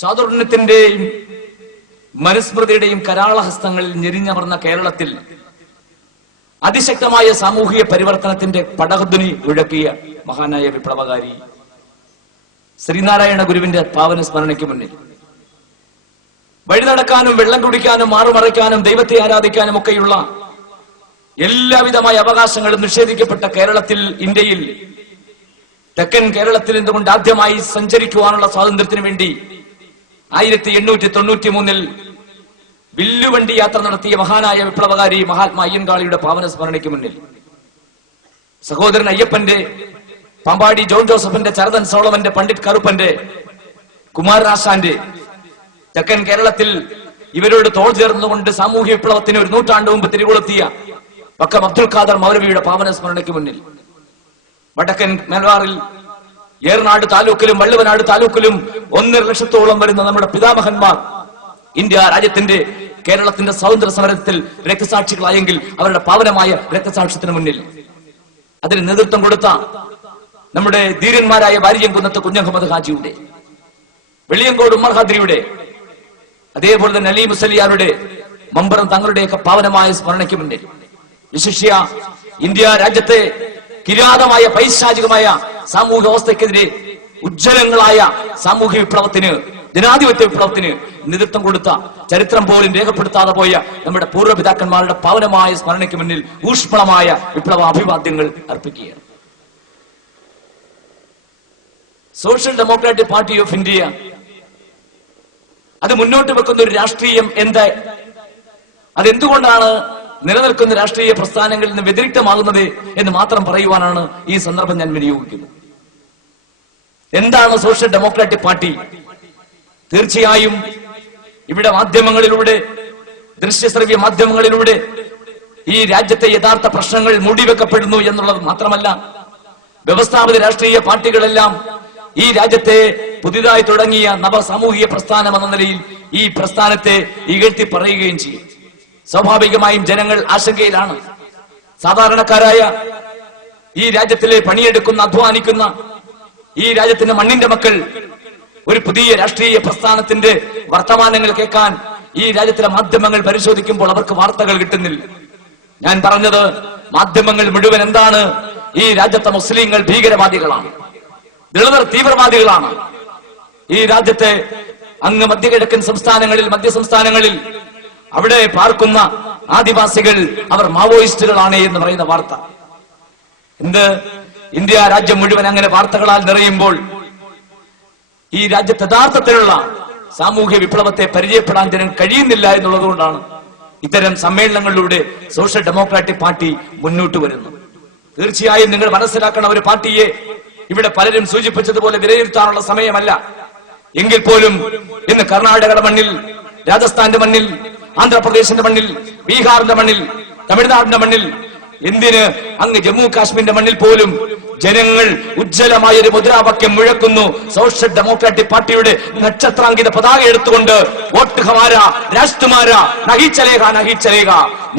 ചാതുർണ്യത്തിന്റെയും മനുസ്മൃതിയുടെയും കരാളഹസ്തങ്ങളിൽ ഞെരിഞ്ഞമർന്ന കേരളത്തിൽ അതിശക്തമായ സാമൂഹിക പരിവർത്തനത്തിന്റെ പടഹധ്വനി മുഴക്കിയ മഹാനായ വിപ്ലവകാരി ശ്രീനാരായണ ഗുരുവിന്റെ പാവന സ്മരണയ്ക്ക് മുന്നിൽ വഴി നടക്കാനും വെള്ളം കുടിക്കാനും മാറുമറയ്ക്കാനും ദൈവത്തെ ആരാധിക്കാനും ഒക്കെയുള്ള എല്ലാവിധമായ അവകാശങ്ങളും നിഷേധിക്കപ്പെട്ട കേരളത്തിൽ, ഇന്ത്യയിൽ, തെക്കൻ കേരളത്തിൽ നിന്നുകൊണ്ട് ആദ്യമായി സഞ്ചരിക്കുവാനുള്ള സ്വാതന്ത്ര്യത്തിന് വേണ്ടി 1893 വില്ലുവണ്ടി യാത്ര നടത്തിയ മഹാനായ വിപ്ലവകാരി മഹാത്മാ അയ്യൻകാളിയുടെ പാവന സ്മരണയ്ക്ക് മുന്നിൽ സഹോദരൻ അയ്യപ്പന്റെ, പാമ്പാടി ജോൺ ജോസഫിന്റെ, ചരതൻ സോളമന്റെ, പണ്ഡിറ്റ് കറുപ്പന്റെ, കുമാരനാശാന്റെ, തെക്കൻ കേരളത്തിൽ ഇവരോട് തോൾ ചേർന്നുകൊണ്ട് സാമൂഹ്യ വിപ്ലവത്തിന് ഒരു നൂറ്റാണ്ട് മുമ്പ് തിരികൊളുത്തിയ വക്കം അബ്ദുൽ ഖാദർ മൗലവിയുടെ പാവന സ്മരണയ്ക്ക് മുന്നിൽ വടക്കൻ മലബാറിൽ ഏറനാട് താലൂക്കിലും വള്ളുവനാട് താലൂക്കിലും 1.5 ലക്ഷത്തോളം വരുന്ന നമ്മുടെ പിതാമഹന്മാർ ഇന്ത്യ രാജ്യത്തിന്റെ, കേരളത്തിന്റെ സ്വാതന്ത്ര്യ സമരത്തിൽ രക്തസാക്ഷികളായെങ്കിൽ അവരുടെ പാവനമായ രക്തസാക്ഷ്യത്തിന് മുന്നിൽ അതിന് നേതൃത്വം കൊടുത്ത നമ്മുടെ ധീരന്മാരായ വാര്യംകുന്നത്ത് കുഞ്ഞഹമ്മദ് ഹാജിയുടെ, വെളിയങ്കോട് ഉമ്മർ ഖാദ്രിയുടെ, അതേപോലെ തന്നെ അലി മുസലിയാരുടെ, മമ്പറം തങ്ങളുടെയൊക്കെ പാവനമായ സ്മരണയ്ക്ക് മുന്നിൽ വിശിഷ്യ ഇന്ത്യ രാജ്യത്തെ കിരാതമായ പൈശാചികമായ സാമൂഹിക വ്യവസ്ഥയ്ക്കെതിരെ ഉജ്ജ്വലങ്ങളായ സാമൂഹ്യ വിപ്ലവത്തിന്, ജനാധിപത്യ വിപ്ലവത്തിന് നേതൃത്വം കൊടുത്ത, ചരിത്രം പോലും രേഖപ്പെടുത്താതെ പോയ നമ്മുടെ പൂർവ്വപിതാക്കന്മാരുടെ പാവനമായ സ്മരണയ്ക്ക് മുന്നിൽ ഊഷ്മളമായ വിപ്ലവ അഭിവാദ്യങ്ങൾ അർപ്പിക്കുകയാണ്. Social democratic party of India അത് മുന്നോട്ട് വെക്കുന്ന ഒരു രാഷ്ട്രീയം അതെന്തുകൊണ്ടാണ് നിലനിൽക്കുന്ന രാഷ്ട്രീയ പ്രസ്ഥാനങ്ങളിൽ നിന്ന് വ്യതിരിക്തമാകുന്നത് എന്ന് മാത്രം പറയുവാനാണ് ഈ സന്ദർഭം ഞാൻ വിനിയോഗിക്കുന്നത്. എന്താണ് സോഷ്യൽ ഡെമോക്രാറ്റിക് പാർട്ടി? തീർച്ചയായും ഇവിടെ മാധ്യമങ്ങളിലൂടെ, ദൃശ്യശ്രവ്യ മാധ്യമങ്ങളിലൂടെ ഈ രാജ്യത്തെ യഥാർത്ഥ പ്രശ്നങ്ങൾ മൂടിവെക്കപ്പെടുന്നു എന്നുള്ളത് മാത്രമല്ല, വ്യവസ്ഥാപിത രാഷ്ട്രീയ പാർട്ടികളെല്ലാം ഈ രാജ്യത്തെ പുതിയതായി തുടങ്ങിയ നവസാമൂഹിക പ്രസ്ഥാനം എന്ന നിലയിൽ ഈ പ്രസ്ഥാനത്തെ ഇകഴ്ത്തി പറയുകയും ചെയ്യും. സ്വാഭാവികമായും ജനങ്ങൾ ആശങ്കയിലാണ്. സാധാരണക്കാരായ ഈ രാജ്യത്തിലെ പണിയെടുക്കുന്ന, അധ്വാനിക്കുന്ന ഈ രാജ്യത്തിന്റെ മണ്ണിന്റെ മക്കൾ ഒരു പുതിയ രാഷ്ട്രീയ പ്രസ്ഥാനത്തിന്റെ വർത്തമാനങ്ങൾ കേൾക്കാൻ ഈ രാജ്യത്തിലെ മാധ്യമങ്ങൾ പരിശോധിക്കുമ്പോൾ അവർക്ക് വാർത്തകൾ കിട്ടുന്നില്ല. ഞാൻ പറഞ്ഞത്, മാധ്യമങ്ങൾ മുഴുവൻ എന്താണ്? ഈ രാജ്യത്തെ മുസ്ലിങ്ങൾ ഭീകരവാദികളാണ്, ദളിതർ തീവ്രവാദികളാണ്. ഈ രാജ്യത്തെ അങ്ങ് മധ്യകിഴക്കൻ സംസ്ഥാനങ്ങളിൽ, മധ്യ സംസ്ഥാനങ്ങളിൽ അവിടെ പാർക്കുന്ന ആദിവാസികൾ അവർ മാവോയിസ്റ്റുകളാണ് എന്ന് പറയുന്ന വാർത്ത. ഇന്ത്യ രാജ്യം മുഴുവൻ അങ്ങനെ വാർത്തകളാൽ നിറയുമ്പോൾ ഈ രാജ്യത്ത് യഥാർത്ഥത്തിലുള്ള സാമൂഹ്യ വിപ്ലവത്തെ പരിചയപ്പെടാൻ ജനം കഴിയുന്നില്ല എന്നുള്ളതുകൊണ്ടാണ് ഇത്തരം സമ്മേളനങ്ങളിലൂടെ സോഷ്യൽ ഡെമോക്രാറ്റിക് പാർട്ടി മുന്നോട്ട് വരുന്നത്. തീർച്ചയായും നിങ്ങൾ മനസ്സിലാക്കണം, ഒരു പാർട്ടിയെ ഇവിടെ പലരും സൂചിപ്പിച്ചതുപോലെ വിലയിരുത്താനുള്ള സമയമല്ല. എങ്കിൽ പോലും ഇന്ന് കർണാടകയുടെ മണ്ണിൽ, രാജസ്ഥാന്റെ മണ്ണിൽ, ആന്ധ്രാപ്രദേശിന്റെ മണ്ണിൽ, ബീഹാറിന്റെ മണ്ണിൽ, തമിഴ്നാടിന്റെ മണ്ണിൽ, എന്തിന് അങ്ങ് ജമ്മു കാശ്മീരിന്റെ മണ്ണിൽ പോലും ജനങ്ങൾ ഉജ്ജ്വലമായ ഒരു മുദ്രാവാക്യം മുഴക്കുന്നു. സോഷ്യൽ ഡെമോക്രാറ്റിക് പാർട്ടിയുടെ നക്ഷത്രാങ്കിത പതാക എടുത്തുകൊണ്ട്, വോട്ട് ഹമാരാ രാഷ്ട്രമാരാ നഹി ചലേഗ നഹി ചലേഗ,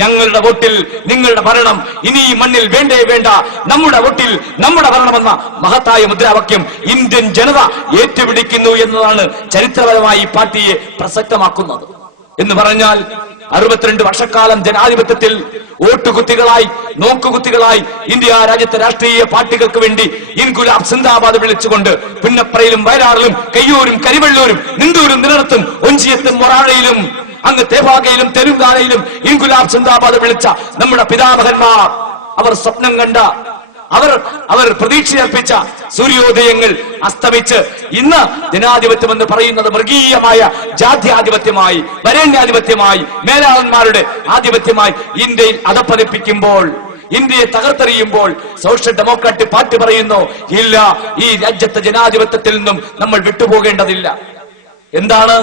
ഞങ്ങളുടെ വോട്ടിൽ നിങ്ങളുടെ ഭരണം ഇനി ഈ മണ്ണിൽ വേണ്ടേ വേണ്ട, നമ്മുടെ വോട്ടിൽ നമ്മുടെ ഭരണമെന്ന മഹത്തായ മുദ്രാവാക്യം ഇന്ത്യൻ ജനത ഏറ്റുപിടിക്കുന്നു എന്നതാണ് ചരിത്രപരമായി ഈ പാർട്ടിയെ പ്രസക്തമാക്കുന്നത്. എന്ന് പറഞ്ഞാൽ 62 വർഷക്കാലം ജനാധിപത്യത്തിൽ വോട്ടുകുത്തികളായി, നോക്കുകുത്തികളായി ഇന്ത്യ രാജ്യത്തെ രാഷ്ട്രീയ പാർട്ടികൾക്ക് വേണ്ടി ഇൻകുലാബ് സിന്ദാബാദ് വിളിച്ചുകൊണ്ട് പുന്നപ്രയിലും വയനാറിലും കയ്യൂരും കരിവെള്ളൂരും നിന്തൂരും നിലർത്തും ഒഞ്ചിയത്തും മൊറാഴയിലും അങ്ങ് തേവാകയിലും തെലുങ്കാനയിലും ഇൻകുലാബ് സിന്ദാബാദ് വിളിച്ച നമ്മുടെ പിതാമഹന്മാർ, അവർ സ്വപ്നം കണ്ട, അവർ പ്രതീക്ഷയർപ്പിച്ച സൂര്യോദയങ്ങൾ അസ്തമിച്ച് ഇന്ന് ജനാധിപത്യം എന്ന് പറയുന്നത് മൃഗീയമായ ജാത്യാധിപത്യമായി, വരേണ്യാധിപത്യമായി, മേലാളന്മാരുടെ ആധിപത്യമായി ഇന്ത്യയിൽ അധപ്പതിപ്പിക്കുമ്പോൾ, ഇന്ത്യയെ തകർത്തെറിയുമ്പോൾ സോഷ്യൽ ഡെമോക്രാറ്റിക് പാർട്ടി പറയുന്നു, ഇല്ല, ഈ രാജ്യത്തെ ജനാധിപത്യത്തിൽ നിന്നും നമ്മൾ വിട്ടുപോകേണ്ടതില്ല. എന്താണ്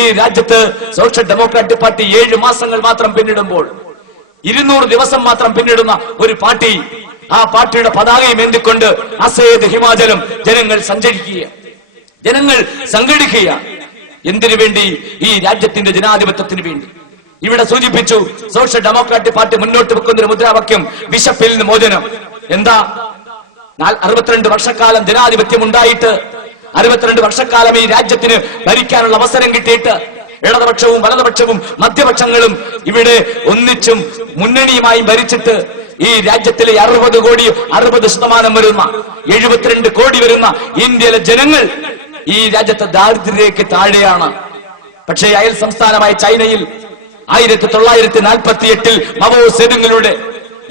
ഈ രാജ്യത്ത് സോഷ്യൽ ഡെമോക്രാറ്റിക് പാർട്ടി 7 മാസങ്ങൾ മാത്രം പിന്നിടുമ്പോൾ, 200 ദിവസം മാത്രം പിന്നിടുന്ന ഒരു പാർട്ടി, ആ പാർട്ടിയുടെ പതാകയും എന്തിക്കൊണ്ട് അസേത് ഹിമാചലം ജനങ്ങൾ സഞ്ചരിക്കുക, ജനങ്ങൾ സംഘടിക്കുക. എന്തിനു വേണ്ടി? ഈ രാജ്യത്തിന്റെ ജനാധിപത്യത്തിന് വേണ്ടി. ഇവിടെ സൂചിപ്പിച്ചു, സോഷ്യൽ ഡെമോക്രാറ്റിക് പാർട്ടി മുന്നോട്ട് വെക്കുന്ന ഒരു മുദ്രാവാക്യം വിശപ്പിൽ നിന്ന് മോചനം. എന്താ? 62 വർഷക്കാലം ജനാധിപത്യം ഉണ്ടായിട്ട് 62 വർഷക്കാലം ഈ രാജ്യത്തിന് ഭരിക്കാനുള്ള അവസരം കിട്ടിയിട്ട് ഇടതുപക്ഷവും വലതുപക്ഷവും മധ്യപക്ഷങ്ങളും ഇവിടെ ഒന്നിച്ചും മുന്നണിയുമായി ഭരിച്ചിട്ട് ഈ രാജ്യത്തിലെ 60% വരുന്ന 72 കോടി വരുന്ന ഇന്ത്യയിലെ ജനങ്ങൾ ഈ രാജ്യത്തെ ദാരിദ്ര്യത്തിലേക്ക് താഴെയാണ്. പക്ഷേ അയൽ സംസ്ഥാനമായ ചൈനയിൽ 1948 മവോ സേതുങ്ങിലൂടെ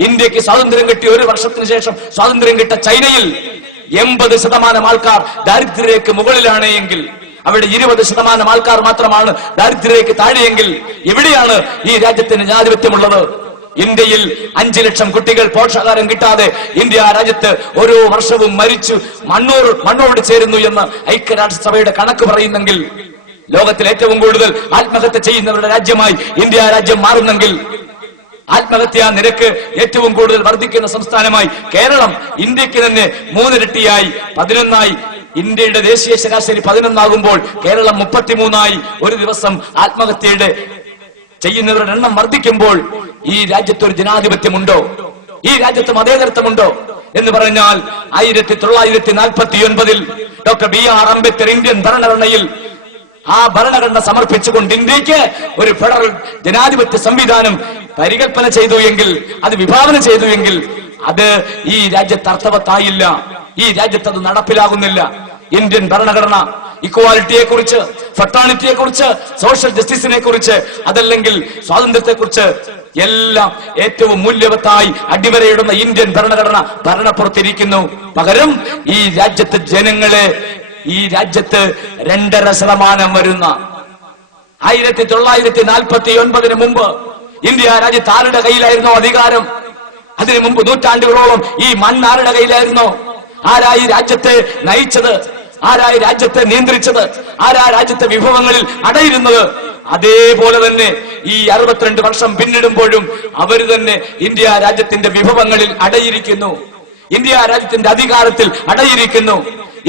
ഇന്ത്യക്ക് സ്വാതന്ത്ര്യം കിട്ടി 1 വർഷത്തിന് ശേഷം സ്വാതന്ത്ര്യം കിട്ട ചൈനയിൽ 80% ആൾക്കാർ ദാരിദ്ര്യത്തിലേക്ക് മുകളിലാണ് എങ്കിൽ അവിടെ 20% ആൾക്കാർ മാത്രമാണ് ദാരിദ്ര്യത്തിലേക്ക് താഴെയെങ്കിൽ എവിടെയാണ് ഈ രാജ്യത്തിന് ജനാധിപത്യമുള്ളത്? ഇന്ത്യയിൽ 5 ലക്ഷം കുട്ടികൾ പോഷകാഹാരം കിട്ടാതെ ഇന്ത്യ രാജ്യത്ത് ഓരോ വർഷവും മരിച്ചു മണ്ണോട് ചേരുന്നു എന്ന് ഐക്യരാഷ്ട്രസഭയുടെ കണക്ക് പറയുന്നെങ്കിൽ, ലോകത്തിൽ ഏറ്റവും കൂടുതൽ ആത്മഹത്യ ചെയ്യുന്നവരുടെ രാജ്യമായി ഇന്ത്യ രാജ്യം മാറുന്നെങ്കിൽ, ആത്മഹത്യാ നിരക്ക് ഏറ്റവും കൂടുതൽ വർദ്ധിക്കുന്ന സംസ്ഥാനമായി കേരളം ഇന്ത്യക്ക് തന്നെ 3 ഇരട്ടിയായി 11 ഇന്ത്യയുടെ ദേശീയ ശരാശരി 11 ആകുമ്പോൾ കേരളം 33 ഒരു ദിവസം ആത്മഹത്യയുടെ ചെയ്യുന്നവരുടെ എണ്ണം വർദ്ധിക്കുമ്പോൾ ഈ രാജ്യത്ത് ഒരു ജനാധിപത്യമുണ്ടോ? ഈ രാജ്യത്ത് മതേതരത്വമുണ്ടോ എന്ന് പറഞ്ഞാൽ 1949 ഡോക്ടർ BR അംബേദ്കർ ഇന്ത്യൻ ഭരണഘടനയിൽ ആ ഭരണഘടന സമർപ്പിച്ചുകൊണ്ട് ഇന്ത്യക്ക് ഒരു ഫെഡറൽ ജനാധിപത്യ സംവിധാനം പരികൽപ്പന ചെയ്തു എങ്കിൽ, അത് വിഭാവന ചെയ്തു എങ്കിൽ അത് ഈ രാജ്യത്ത് അർത്ഥവത്തായില്ല. ഈ രാജ്യത്ത് അത് നടപ്പിലാകുന്നില്ല. ഇന്ത്യൻ ഭരണഘടന ഇക്വാലിറ്റിയെ കുറിച്ച്, ഫെർട്ടാണിറ്റിയെ കുറിച്ച്, സോഷ്യൽ ജസ്റ്റിസിനെ കുറിച്ച്, അതല്ലെങ്കിൽ സ്വാതന്ത്ര്യത്തെ കുറിച്ച് എല്ലാം ഏറ്റവും മൂല്യവത്തായി അടിവരയിടുന്ന ഇന്ത്യൻ ഭരണഘടന ഭരണപ്പുറത്തിരിക്കുന്നു. പകരം ഈ രാജ്യത്ത് ജനങ്ങളെ, ഈ രാജ്യത്ത് 2.5% വരുന്ന 1949 മുമ്പ് ഇന്ത്യ രാജ്യത്ത് ആരുടെ കയ്യിലായിരുന്നോ അധികാരം? അതിനു മുമ്പ് നൂറ്റാണ്ടുകളോളം ഈ മണ്ണാരുടെ കയ്യിലായിരുന്നോ? ആരാ ഈ രാജ്യത്തെ നയിച്ചത്? ആരാ ഈ രാജ്യത്തെ നിയന്ത്രിച്ചത്? ആരാ രാജ്യത്തെ വിഭവങ്ങളിൽ അടയിരുന്നത്? അതേപോലെ തന്നെ ഈ 62 വർഷം പിന്നിടുമ്പോഴും അവർ തന്നെ ഇന്ത്യ രാജ്യത്തിന്റെ വിഭവങ്ങളിൽ അടയിരിക്കുന്നു. ഇന്ത്യ രാജ്യത്തിന്റെ അധികാരത്തിൽ അടയിരിക്കുന്നു.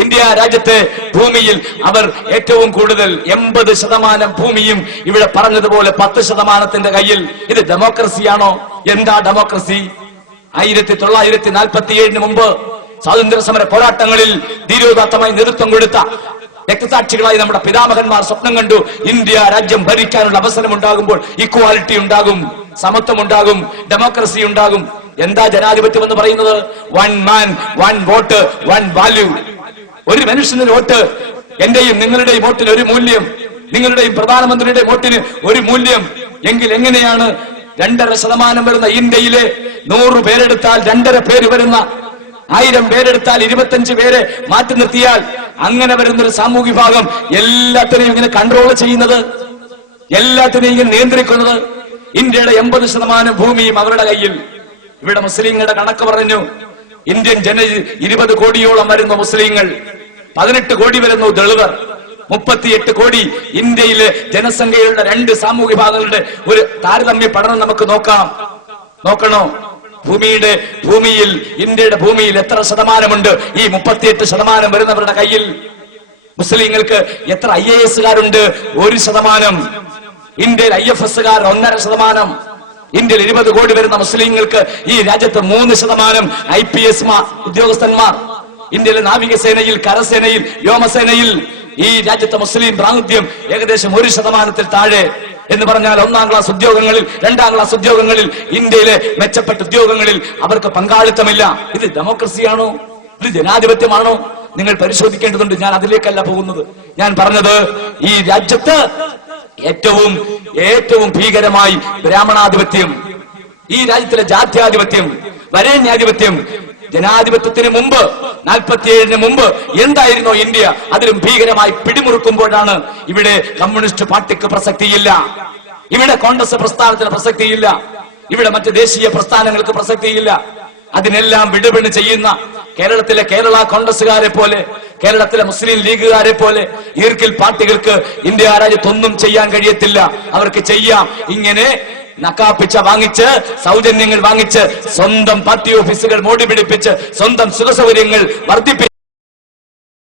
ഇന്ത്യ രാജ്യത്തെ ഭൂമിയിൽ അവർ ഏറ്റവും കൂടുതൽ 80% ഭൂമിയും ഇവിടെ പറഞ്ഞതുപോലെ 10%ത്തിന്റെ കയ്യിൽ. ഇത് ഡെമോക്രസിയാണോ? എന്താ ഡെമോക്രസി? 1947 മുമ്പ് സ്വാതന്ത്ര്യ സമര പോരാട്ടങ്ങളിൽ ധീരോദാത്തമായി നേതൃത്വം കൊടുത്ത രക്തസാക്ഷികളായി നമ്മുടെ പിതാമഹന്മാർ സ്വപ്നം കണ്ടു. ഇന്ത്യ രാജ്യം ഭരിക്കാനുള്ള അവസരം ഉണ്ടാകുമ്പോൾ ഇക്വാലിറ്റി ഉണ്ടാകും, സമത്വം ഉണ്ടാകും, ഡെമോക്രസി ഉണ്ടാകും. എന്താ ജനാധിപത്യം എന്ന് പറയുന്നത്? 1 man 1 vote 1 value. ഒരു മനുഷ്യന് വോട്ട്. എന്റെയും നിങ്ങളുടെയും വോട്ടിന് ഒരു മൂല്യം, നിങ്ങളുടെയും പ്രധാനമന്ത്രിയുടെ വോട്ടിന് ഒരു മൂല്യം. എങ്കിൽ എങ്ങനെയാണ് 2.5% വരുന്ന ഇന്ത്യയിലെ 100 പേരെടുത്താൽ 2.5 പേര് വരുന്ന, 1000 പേരെടുത്താൽ 25 പേരെ മാറ്റി നിർത്തിയാൽ അങ്ങനെ വരുന്നൊരു സാമൂഹ്യ വിഭാഗം എല്ലാത്തിനെയും ഇങ്ങനെ കൺട്രോൾ ചെയ്യുന്നത്, എല്ലാത്തിനെയും ഇങ്ങനെ നിയന്ത്രിക്കുന്നത്? ഇന്ത്യയുടെ 80% ഭൂമിയും അവരുടെ കയ്യിൽ. ഇവിടെ മുസ്ലിങ്ങളുടെ കണക്ക് പറഞ്ഞു. ഇന്ത്യൻ 20 കോടിയോളം വരുന്ന മുസ്ലിങ്ങൾ, 18 കോടി വരുന്നു ദളിതർ, 38 കോടി ഇന്ത്യയിലെ ജനസംഖ്യയുടെ 2 സാമൂഹ്യ വിഭാഗങ്ങളുടെ ഒരു താരതമ്യ പഠനം നമുക്ക് നോക്കണോ? ഭൂമിയിൽ ഇന്ത്യയുടെ ഭൂമിയിൽ എത്ര ശതമാനമുണ്ട് ഈ 38% വരുന്നവരുടെ കയ്യിൽ? മുസ്ലിങ്ങൾക്ക് എത്ര IAS-കാരുണ്ട്? 1%. ഇന്ത്യയിൽ IFS-കാർ 1.5%. ഇന്ത്യയിൽ 20 കോടി വരുന്ന മുസ്ലിങ്ങൾക്ക് ഈ രാജ്യത്ത് 3% IPS ഉദ്യോഗസ്ഥന്മാർ. ഇന്ത്യയിലെ നാവികസേനയിൽ, കരസേനയിൽ, വ്യോമസേനയിൽ ഈ രാജ്യത്തെ മുസ്ലിം പ്രാതിനിധ്യം ഏകദേശം 1%-ത്തിൽ താഴെ. എന്ന് പറഞ്ഞാൽ 1ാം ക്ലാസ് ഉദ്യോഗങ്ങളിൽ, 2ാം ക്ലാസ് ഉദ്യോഗങ്ങളിൽ, ഇന്ത്യയിലെ മെച്ചപ്പെട്ട ഉദ്യോഗങ്ങളിൽ അവർക്ക് പങ്കാളിത്തമില്ല. ഇത് ഡെമോക്രസിയാണോ? ഇത് ജനാധിപത്യമാണോ? നിങ്ങൾ പരിശോധിക്കേണ്ടതുണ്ട്. ഞാൻ അതിലേക്കല്ല പോകുന്നത്. ഞാൻ പറഞ്ഞത് ഈ രാജ്യത്ത് ഏറ്റവും ഭീകരമായി ബ്രാഹ്മണാധിപത്യം, ഈ രാജ്യത്തിലെ ജാത്യാധിപത്യം, വരേണ്യാധിപത്യം. ജനാധിപത്യത്തിന് മുമ്പ് 47 മുമ്പ് എന്തായിരുന്നോ ഇന്ത്യ, അതിലും ഭീകരമായി പിടിമുറുക്കുമ്പോഴാണ് ഇവിടെ കമ്മ്യൂണിസ്റ്റ് പാർട്ടിക്ക് പ്രസക്തിയില്ല, ഇവിടെ കോൺഗ്രസ് പ്രസ്ഥാനത്തിന് പ്രസക്തിയില്ല, ഇവിടെ മറ്റ് ദേശീയ പ്രസ്ഥാനങ്ങൾക്ക് പ്രസക്തിയില്ല. അതിനെല്ലാം വിടുപണി ചെയ്യുന്ന കേരളത്തിലെ കേരള കോൺഗ്രസുകാരെ പോലെ, കേരളത്തിലെ മുസ്ലിം ലീഗുകാരെ പോലെ ഈർക്കിൽ പാർട്ടികൾക്ക് ഇന്ത്യ രാജ്യത്തൊന്നും ചെയ്യാൻ കഴിയത്തില്ല. അവർക്ക് ചെയ്യാം ഇങ്ങനെ നക്കാപ്പിച്ച വാങ്ങിച്ച്, സൗജന്യങ്ങൾ വാങ്ങിച്ച്, സ്വന്തം പാർട്ടി ഓഫീസുകൾ മോടി പിടിപ്പിച്ച്, സ്വന്തം സുഖസൗകര്യങ്ങൾ വർദ്ധിപ്പിച്ച്